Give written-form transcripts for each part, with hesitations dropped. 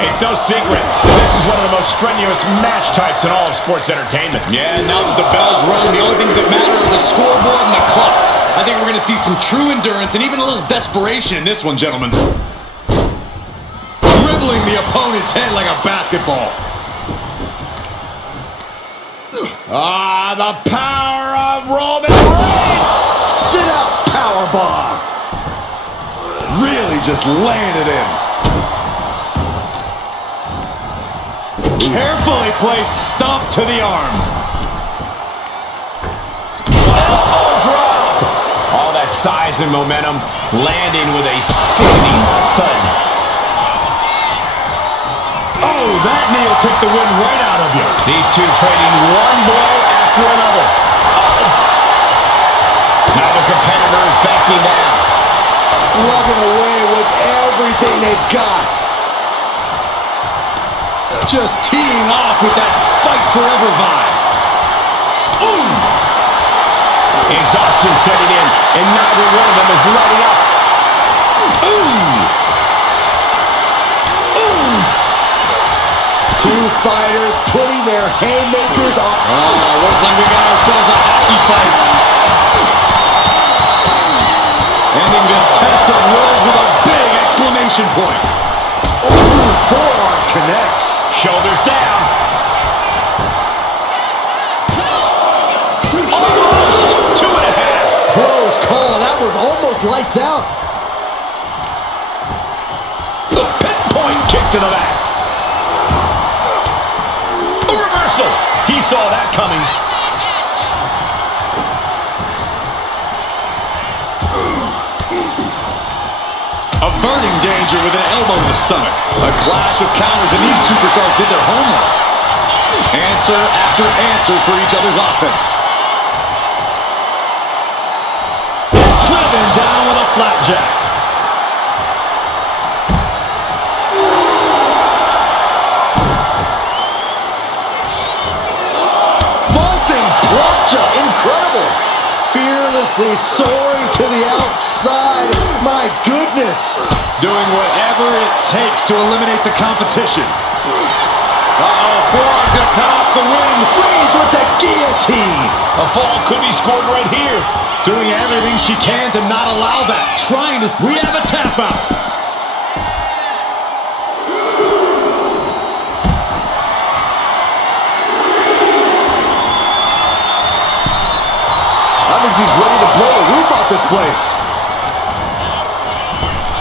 It's no secret, this is one of the most strenuous match types in all of sports entertainment. Yeah, now that the bell's rung, the only things that matter are the scoreboard and the clock. I think we're going to see some true endurance and even a little desperation in this one, gentlemen. Dribbling the opponent's head like a basketball. Ah, the power of Roman Reigns! Sit-out powerbomb. Really just laying it in. Carefully placed stomp to the arm. All that size and momentum landing with a sickening thud. Oh, that knee will take the wind right out of you. These two trading one blow after another. Oh. Neither competitor is backing down. Slugging away with everything they've got. Just teeing off with that fight forever vibe. Ooh. Exhaustion setting in, and neither one of them is letting up. Ooh! Ooh! Two fighters putting their haymakers on. Oh, looks like we got ourselves a hockey fight. Ending this test of wills with a big exclamation point. Ooh, forearm connects. Shoulders down. Close call. That was almost lights out. The pinpoint kick to the back. A reversal. He saw that coming. Averting danger with an elbow to the stomach. A clash of counters, and these superstars did their homework. Answer after answer for each other's offense. Driven down with a flapjack. Vaulting plunge, incredible. Fearlessly soaring to the outside. My goodness. Doing whatever it takes to eliminate the competition. Uh-oh, forearm to cut off the wind. Reigns with the guillotine. A fall could be scored right here. Doing everything she can to not allow that. Trying to... We have a tap out. I think she's ready to blow the roof off this place.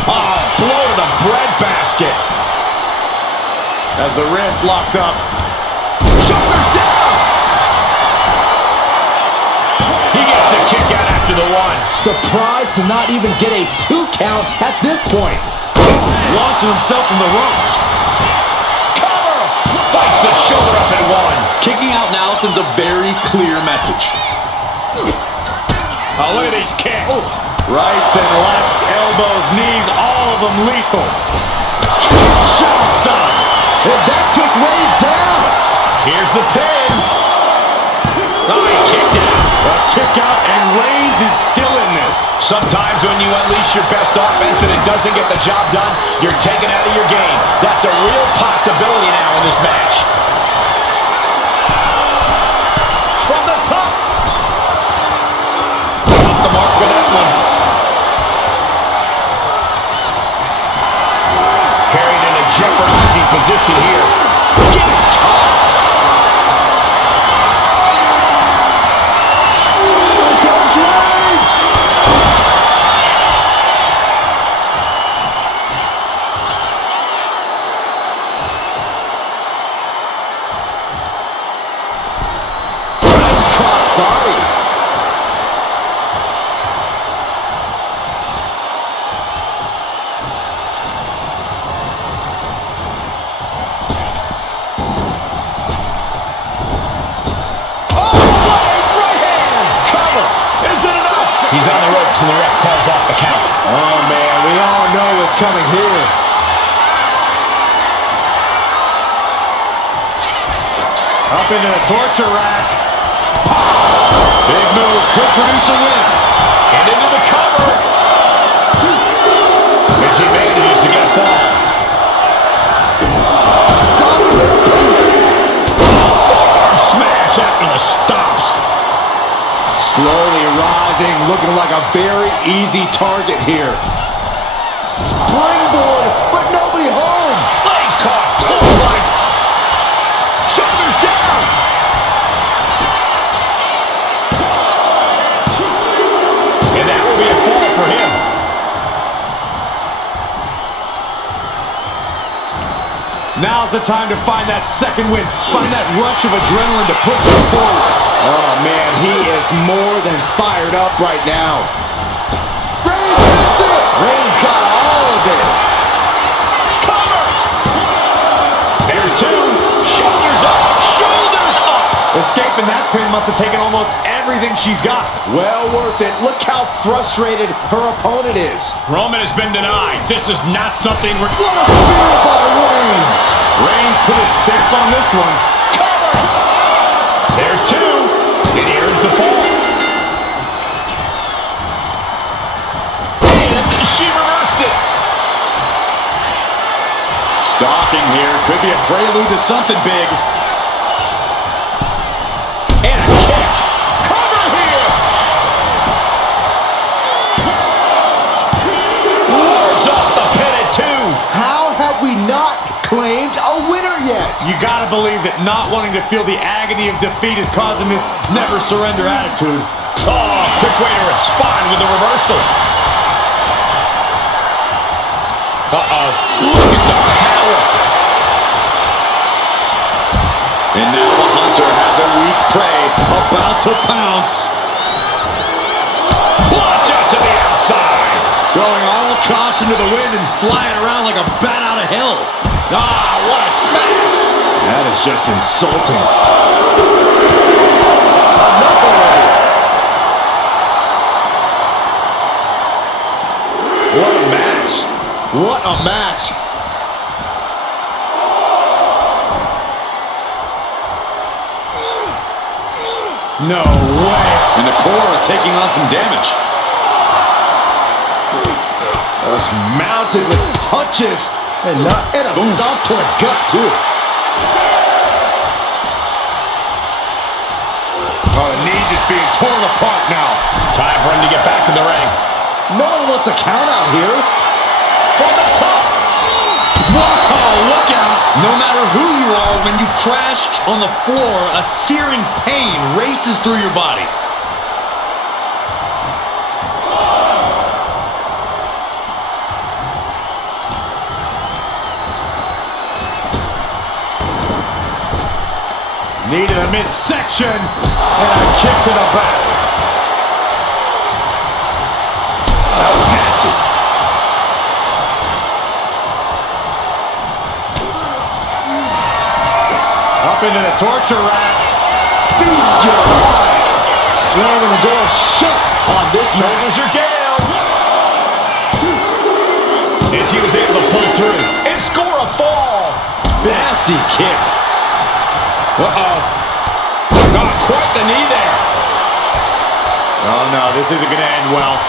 Oh, blow to the breadbasket. As the wrist locked up. Shoulders down. He gets the kick out after the one. Surprised to not even get a 2 count at this point. Launching himself from the ropes. Cover. Fights the shoulder up and one. Kicking out now sends a very clear message. Oh, look at these kicks. Oh. Rights and lefts, elbows, knees, all of them lethal. Shots up. And that took Reigns down. Here's the pin. Oh, he kicked out. A kick out, and Reigns is still in this. Sometimes when you unleash your best offense and it doesn't get the job done, you're taken out of your game. That's a real possibility now in this match. From the top. Off the mark with that one. Carried in a jeopardizing position here. Get tossed. Here comes Reigns. Nice cross body. He's on the ropes and the ref calls off the count. Oh, man, we all know what's coming here. Up into the torture rack. Big move, could produce a win. And into the cover. And she manages to get a fall. Slowly rising, looking like a very easy target here. Springboard, but nobody home. Legs caught. Clothesline. Shoulders down. And that will be a fall for him. Now's the time to find that second win. Find that rush of adrenaline to push you forward. Oh, man, he is more than fired up right now. Reigns hits it. Reigns got all of it. Cover. There's two. Shoulders up. Shoulders up. Escaping that pin must have taken almost everything she's got. Well worth it. Look how frustrated her opponent is. Roman has been denied. This is not something we're... What a spear by Reigns. Reigns put his stamp on this one. Cover. There's two. And here's the fall. And she reversed it. Stalking here. Could be a prelude to something big. And a kick. Cover here. Wards off the pin at two. How have we not claimed a winner yet? You gotta believe that not wanting to feel the agony of defeat is causing this never surrender attitude. Oh, quick way to respond with the reversal. Uh-oh. Look at the power. And now the hunter has a weak prey about to pounce. Watch out to the outside. Throwing all caution to the wind and flying around like a bat out of hell. Ah, what a smash. That is just insulting. Enough already. What a match. What a match. No way. And the core taking on some damage. Just mounted with punches and a stomp to the gut too. Oh, the knee just being torn apart now. Time for him to get back in the ring. No one wants a count out here. From the top. Whoa, look out. No matter who you are, when you crash on the floor, a searing pain races through your body. Knee to the midsection, and a kick to the back. That was nasty. Up into the torture rack. Feast your eyes. Slamming the door shut on this Shoulders are down. And she was able to pull through and score a fall. nasty kick. Uh-oh. Got quite the knee there. Oh, no, this isn't going to end well.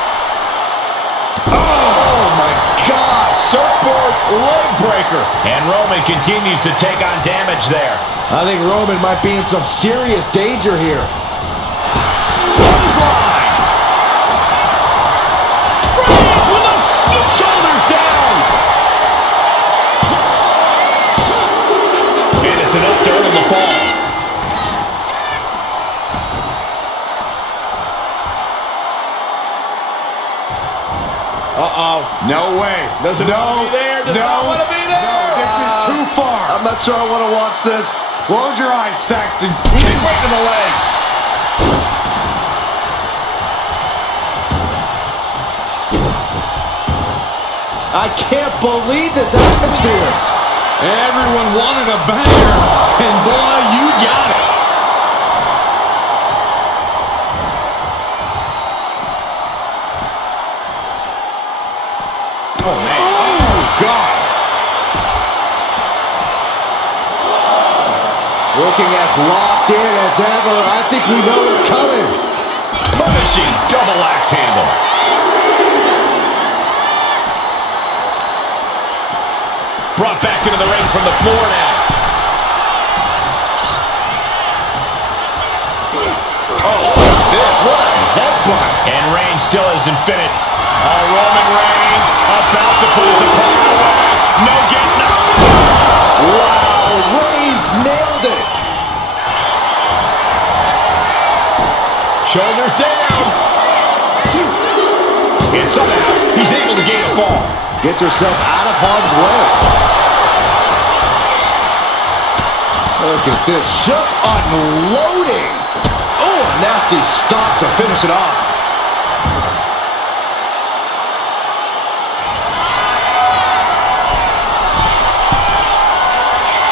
Oh, my God. Surfboard leg breaker. And Roman continues to take on damage there. I think Roman might be in some serious danger here. Clothesline. Reigns with the shoulders down. And it's enough to earn the fall. Uh-oh. No way. Doesn't want to be there. Does not want to be there. No, this is too far. I'm not sure I want to watch this. Close your eyes, Saxton. Kick right to the leg. I can't believe this atmosphere. Everyone wanted a banger, and boy, you got it. Oh, man. Oh, God. Looking as locked in as ever. I think we know what's coming. Punishing double axe handle. Brought back into the ring from the floor now. Oh, look at this. What a still isn't finished. Oh, Roman Reigns about to put his opponent away. No getting up. Wow, Reigns nailed it. Shoulders down. And somehow, he's able to gain a fall. Gets herself out of harm's way. Look at this, just unloading. Oh, a nasty stop to finish it off.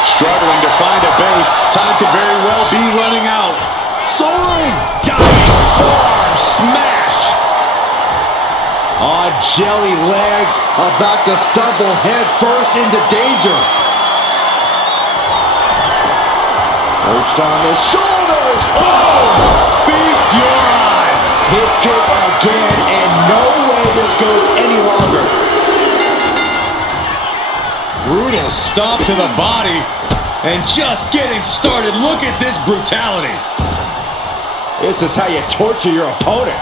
Struggling to find a base. Time could very well be running out. Soaring. Diving forearm smash. On jelly legs, about to stumble head first into danger. Perched on the shoulders. Oh! Feast your eyes. Hits it again, and no way this goes any longer. Brutal stomp to the body. And just getting started. Look at this brutality. This is how you torture your opponent.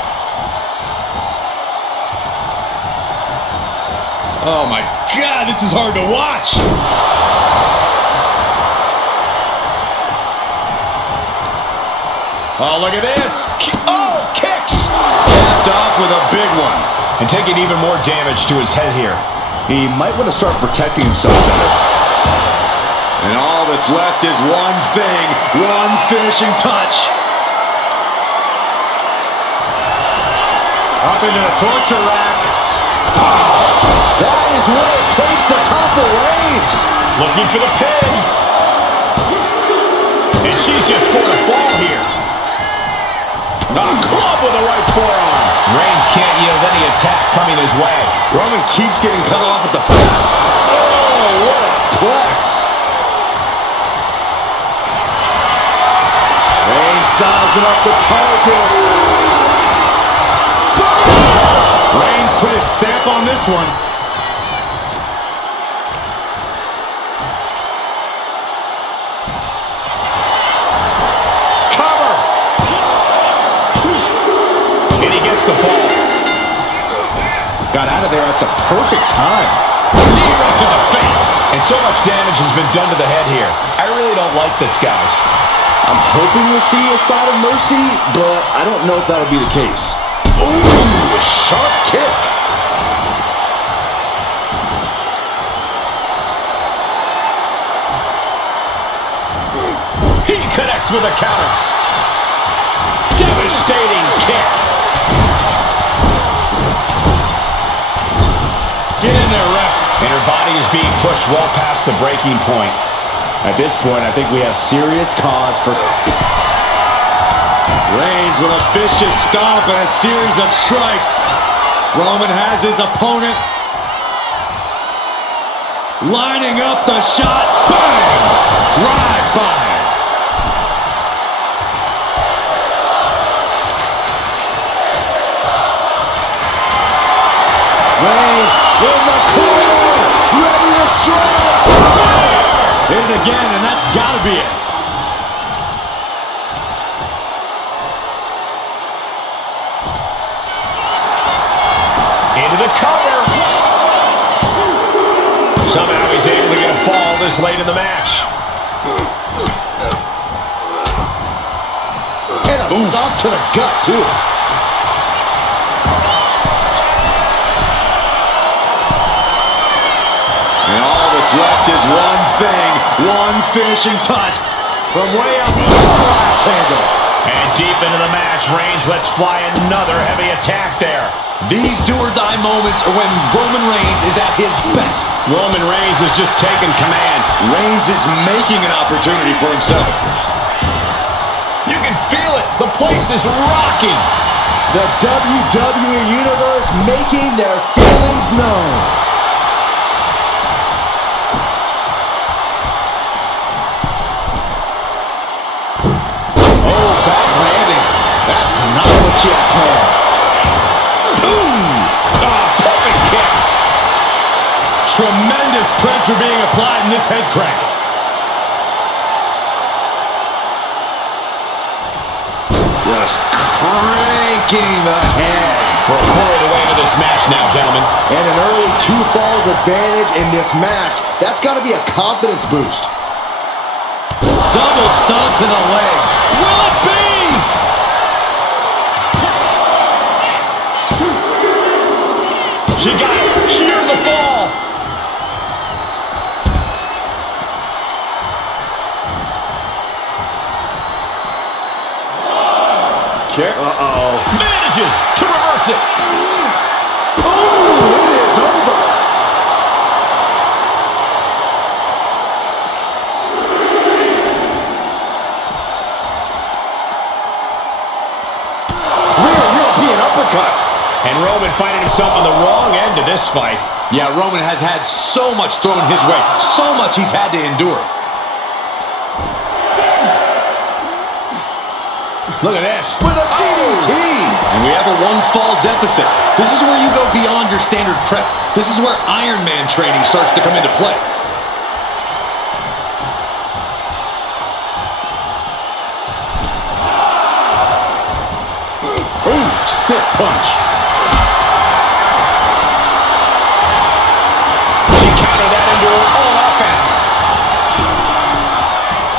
Oh my God, this is hard to watch. Oh, look at this. Oh, kicks. Capped off with a big one. And taking even more damage to his head here. He might want to start protecting himself better. And all that's left is one thing, one finishing touch. Up into the torture rack. That is what it takes to topple Reigns. Looking for the pin. And she's just scored a fall here. A club with the right forearm. Reigns can't yield any attack coming his way. Roman keeps getting cut off at the pass. Oh, what a plex. Reigns sizing up the target. Reigns put his stamp on this one. Cover. And he gets the fall. Got out of there at the perfect time. Knee right to the face. And so much damage has been done to the head here. I really don't like this, guys. I'm hoping we'll see a side of mercy, but I don't know if that'll be the case. Ooh, a sharp kick. He connects with a counter. Devastating kick. Get in there, ref. And her body is being pushed well past the breaking point. At this point, I think we have serious cause for... Reigns with a vicious stomp and a series of strikes. Roman has his opponent lining up the shot. Bang! Drive by. Reigns in the corner, ready to strike. Hit it again, and that's got to be it. Into the cover. Somehow he's able to get a fall this late in the match. And a stomp to the gut, too. And all that's left is one thing, one finishing touch. From way up the glass handle. And deep into the match, Reigns lets fly another heavy attack there. These do-or-die moments are when Roman Reigns is at his best. Roman Reigns has just taken command. Reigns is making an opportunity for himself. You can feel it. The place is rocking. The WWE Universe making their feelings known. She had planned. Perfect kick. Tremendous pressure being applied in this head crank. Just cranking the head. We're a quarter of the way into this match now, gentlemen. And an early 2 falls advantage in this match. That's got to be a confidence boost. Double stomp to the legs. Will it be? She got it. Sheared the fall. Manages to reverse it. Oh, it is over. Real European uppercut. And Roman finding himself on the wrong end of this fight. Yeah, Roman has had so much thrown his way. So much he's had to endure. Look at this. With a DDT. And we have a 1-fall deficit. This is where you go beyond your standard prep. This is where Iron Man training starts to come into play. Ooh, stiff punch. She countered that into her own offense.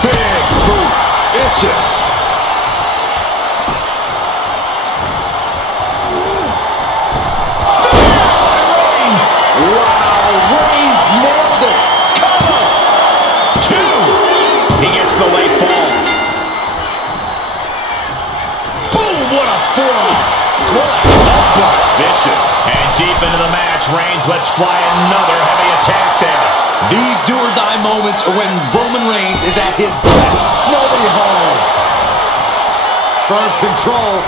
Big boot. Vicious. The late fall. Boom, what a forearm. What a headbutt. Vicious. And deep into the match, Reigns lets fly another heavy attack there. These do-or-die moments are when Roman Reigns is at his best. Nobody home. Firm control.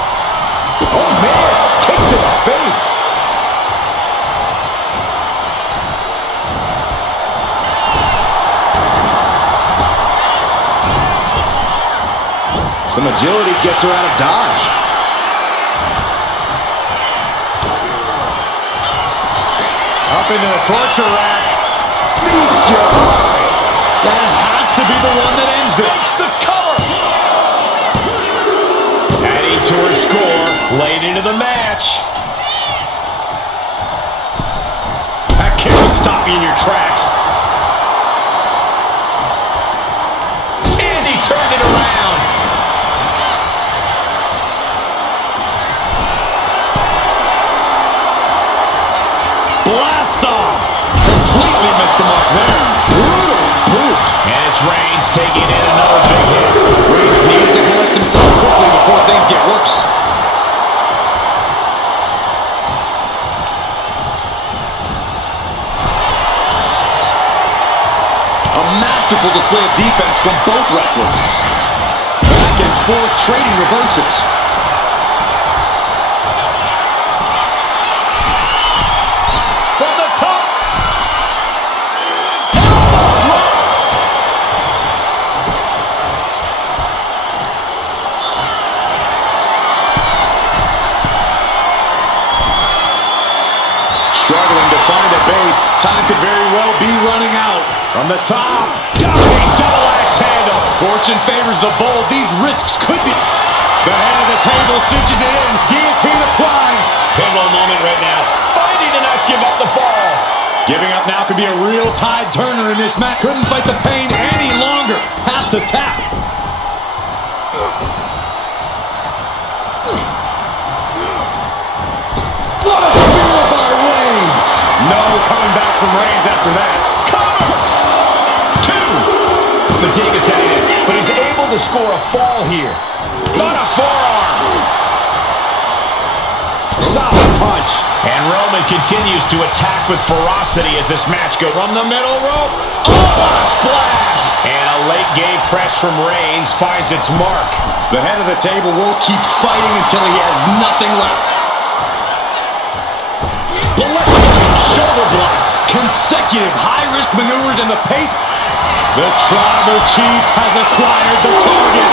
Oh, man. Kick to the face. Some agility gets her out of dodge. Up into the torture rack. Feast your eyes. That has to be the one that ends this. It's the cover. Adding to her score, late into the match. That kick will stop you in your tracks. And he turned it around. Blast off! Completely missed the mark there. Brutal boot. And it's Reigns taking in another big hit. Reigns needs to collect himself quickly before things get worse. A masterful display of defense from both wrestlers. Back and forth trading reverses. From the top. Struggling to find a base. Time could very well be running out. From the top. Diving double axe handle. Fortune favors the bold. These risks could be. The head of the table cinches it in. Guillotine applied. Pivotal moment right now. Fighting to not give up the fall. Giving up now could be a real tide turner in this match. Couldn't fight the pain any longer. Has to tap. What a spear by Reigns. No coming back from Reigns after that. Cover. 2. Fatigue is setting in, but he's able to score a fall here. On a forearm. Solid punch. And Roman continues to attack with ferocity as this match goes from the middle rope. Oh, what a splash. And a late game press from Reigns finds its mark. The head of the table will keep fighting until he has nothing left. Blistering shoulder block. Consecutive high-risk maneuvers and the pace. The Tribal Chief has acquired the target.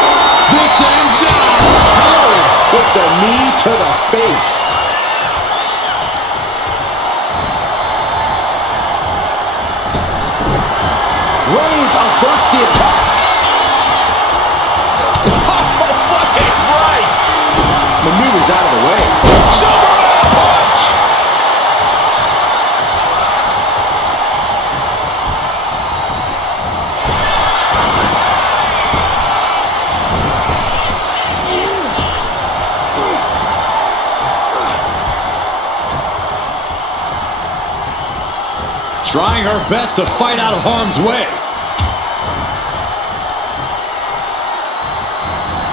This ends now. Covered with the knee to the face. Reigns averts the attack. Right. Trying her best to fight out of harm's way.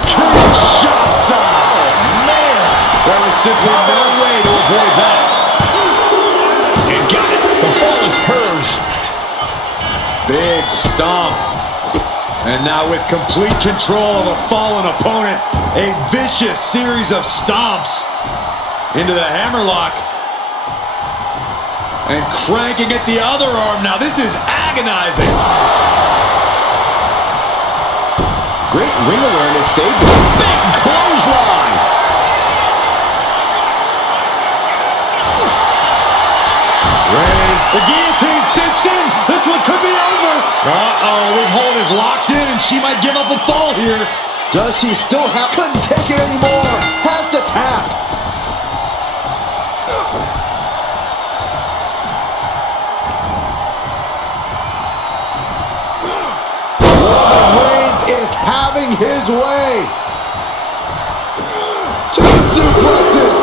Kinshasa! Man! There was simply no way to avoid that. And got it. The fall is hers. Big stomp. And now with complete control of a fallen opponent, a vicious series of stomps into the hammerlock. And cranking at the other arm. Now this is agonizing. Great ring awareness saved him. Big clothesline. Reigns, the guillotine cinched in. This one could be over. Uh-oh, this hold is locked in and she might give up a fall here. Does she still have... Couldn't take it anymore. Has to tap. Reigns is having his way. 2 suplexes.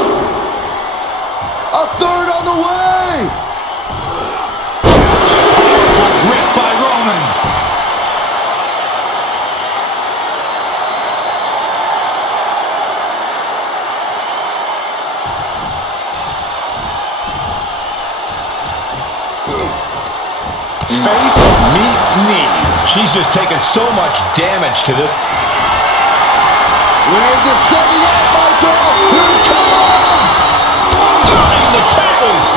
A third on the way. Grip by Roman. Face, meet, knee. She's just taken so much damage to this. Reigns is setting up, Michael. Here it comes. Turning the tables.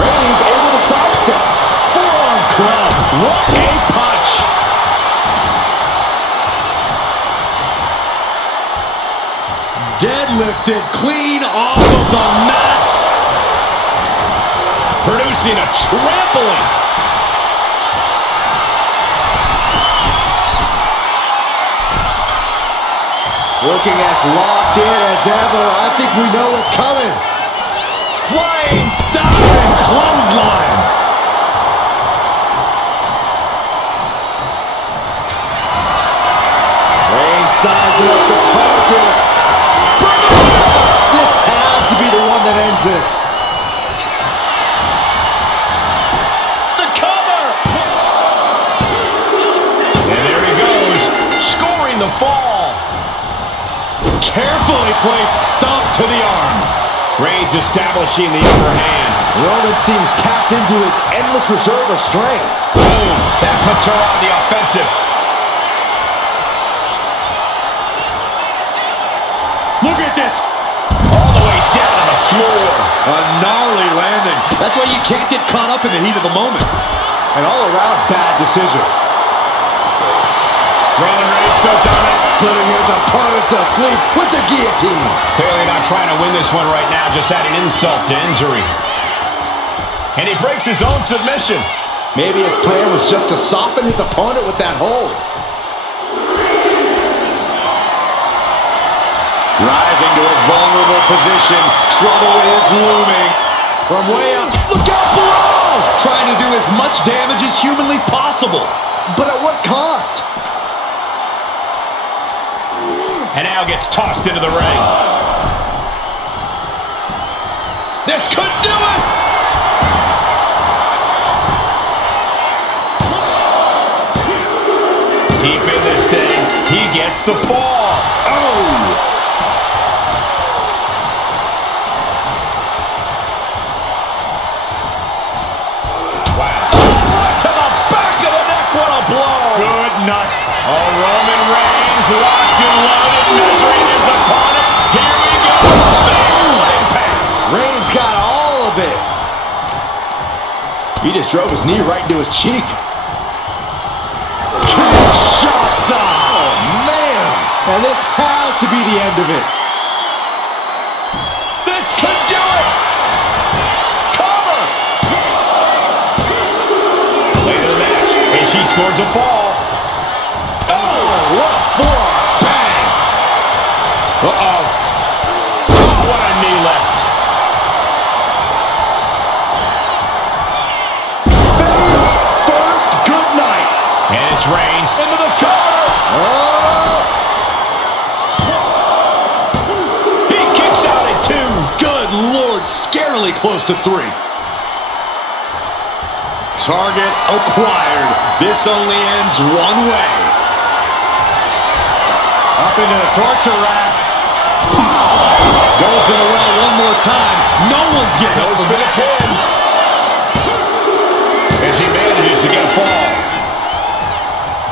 Reigns able to sidestep. Forearm club. What a punch. Deadlifted clean off of the mat. Producing a trampling. Looking as locked in as ever. I think we know what's coming. Flying diving clothesline. Reigns sizing up the target. This has to be the one that ends this. The cover. And there he goes, scoring the fall. Carefully placed stomp to the arm. Reigns establishing the upper hand. Roman seems tapped into his endless reserve of strength. Boom, that puts her on the offensive. Look at this. All the way down to the floor. A gnarly landing. That's why you can't get caught up in the heat of the moment. An all-around bad decision. Roman Reigns so dominant. Putting his opponent to sleep with the guillotine. Clearly not trying to win this one right now, just adding insult to injury. And he breaks his own submission. Maybe his plan was just to soften his opponent with that hold. Rising to a vulnerable position. Trouble is looming. From way up. Look out below! Trying to do as much damage as humanly possible. But at what cost? And now gets tossed into the ring. This could do it! Deep in this thing, he gets the fall. Oh! Wow. To the back of the neck, what a blow! Good nut. Oh, Roman Reigns locked and loaded, measuring his opponent. Here we go. Big impact. Reigns got all of it. He just drove his knee right into his cheek. Kinshasa! Oh, man! And this has to be the end of it. This could do it. Cover. Late in the match, and she scores a fall. What a forearm! Bang! Uh-oh. Oh, what a knee left. Face first, good night. And it's Reigns into the cover. Oh! He kicks out at 2. Good Lord, barely close to 3. Target acquired. This only ends one way. Up into the torture rack. Goes to the well one more time. No one's getting up for the pin. As he manages to get a fall.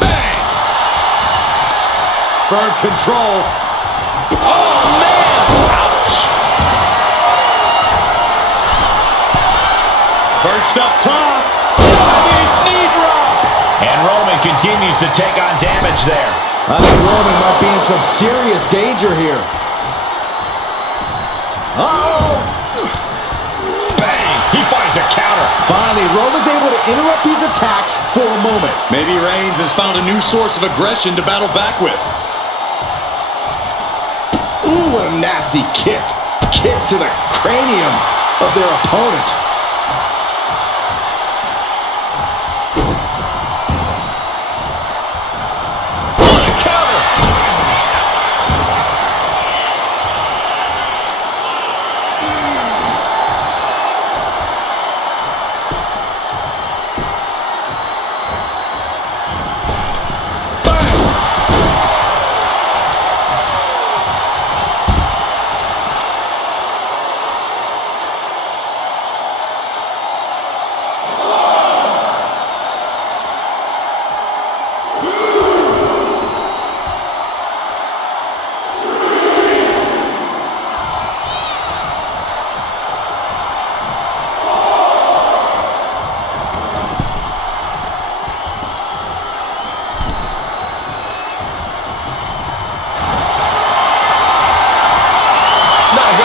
Bang! Firm control. Oh, man! Ouch! Perched up top. Diving knee drop. And Roman continues to take on damage there. I think Roman might be in some serious danger here. Uh-oh! Bang! He finds a counter. Finally, Roman's able to interrupt these attacks for a moment. Maybe Reigns has found a new source of aggression to battle back with. Ooh, what a nasty kick. Kick to the cranium of their opponent.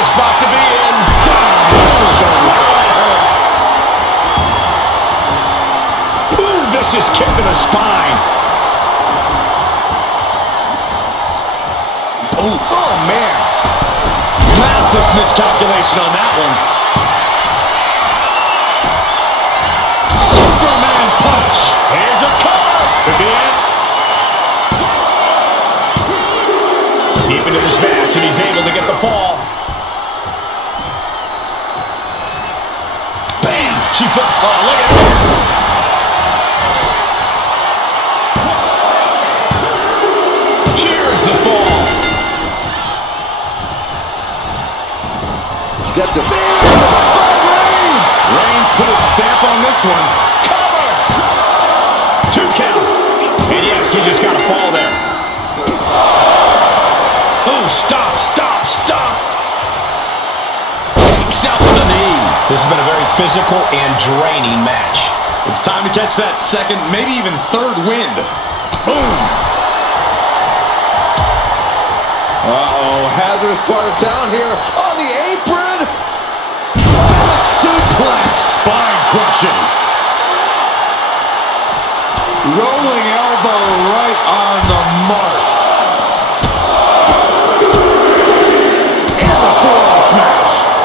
Spot to be in. Ooh, vicious kick to the spine. Oh, man. Massive miscalculation on that one. Superman punch. Here's a cover. Could be it. Deep into this match, and he's able to get the fall. She fell. Oh, look at this. Cheers the fall. Step to Reigns. Reigns put a stamp on this one. Cover. 2 count. And yes, he just got a fall there. Oh, stop, stop, stop. Takes out the knee. This has been a very physical and draining match. It's time to catch that second, maybe even third wind. Boom! Uh-oh, hazardous part of town here on the apron. Back suplex. Spine crushing. Rolling elbow right on the mark. And the forearm smash.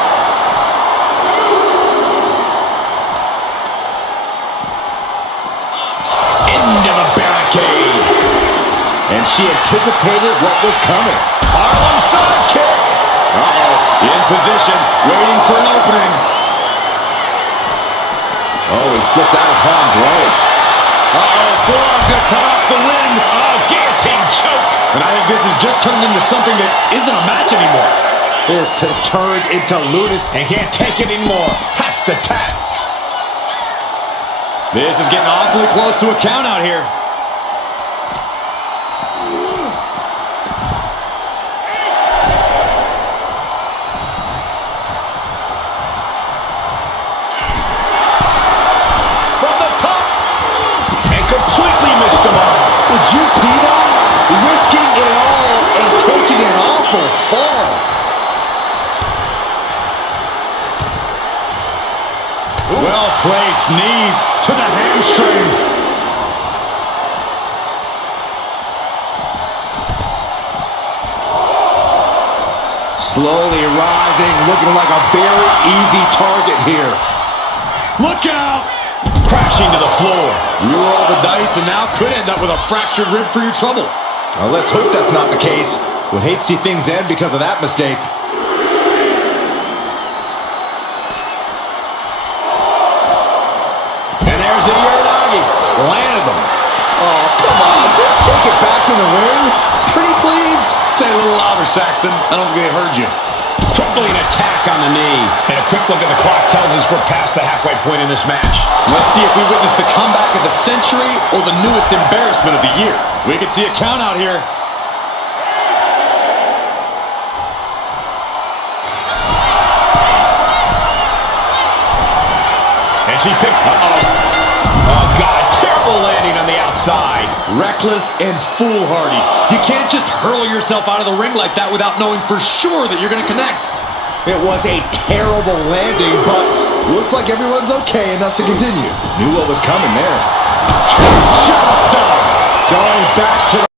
And she anticipated what was coming. Harlem sidekick. Uh-oh, in position, waiting for an opening. Oh, he slipped out of harm's way. Uh-oh, forearm's gonna cut off the wind. Oh, guillotine choke. And I think this has just turned into something that isn't a match anymore. This has turned into lunacy. And can't take it anymore. Has to tap. This is getting awfully close to a count out here. Did you see that? Risking it all and taking an awful fall. Well-placed knees to the hamstring. Slowly rising, looking like a very easy target here. Look out! Crashing to the floor. You roll the dice and now could end up with a fractured rib for your trouble. Well, let's hope that's not the case. We'll hate to see things end because of that mistake. them. Oh, come on. Just take it back in the ring. Pretty please. Say it a little louder, Saxton. I don't think they heard you. Tripling attack on the knee. And a quick look at the clock tells us we're past the halfway point in this match. Let's see if we witness the comeback of the century or the newest embarrassment of the year. We could see a count out here. And she picked... Oh, God. Terrible landing on the outside. Reckless and foolhardy. You can't just hurl yourself out of the ring like that without knowing for sure that you're going to connect. It was a terrible landing, but looks like everyone's okay enough to continue. Knew what was coming there. Going back to the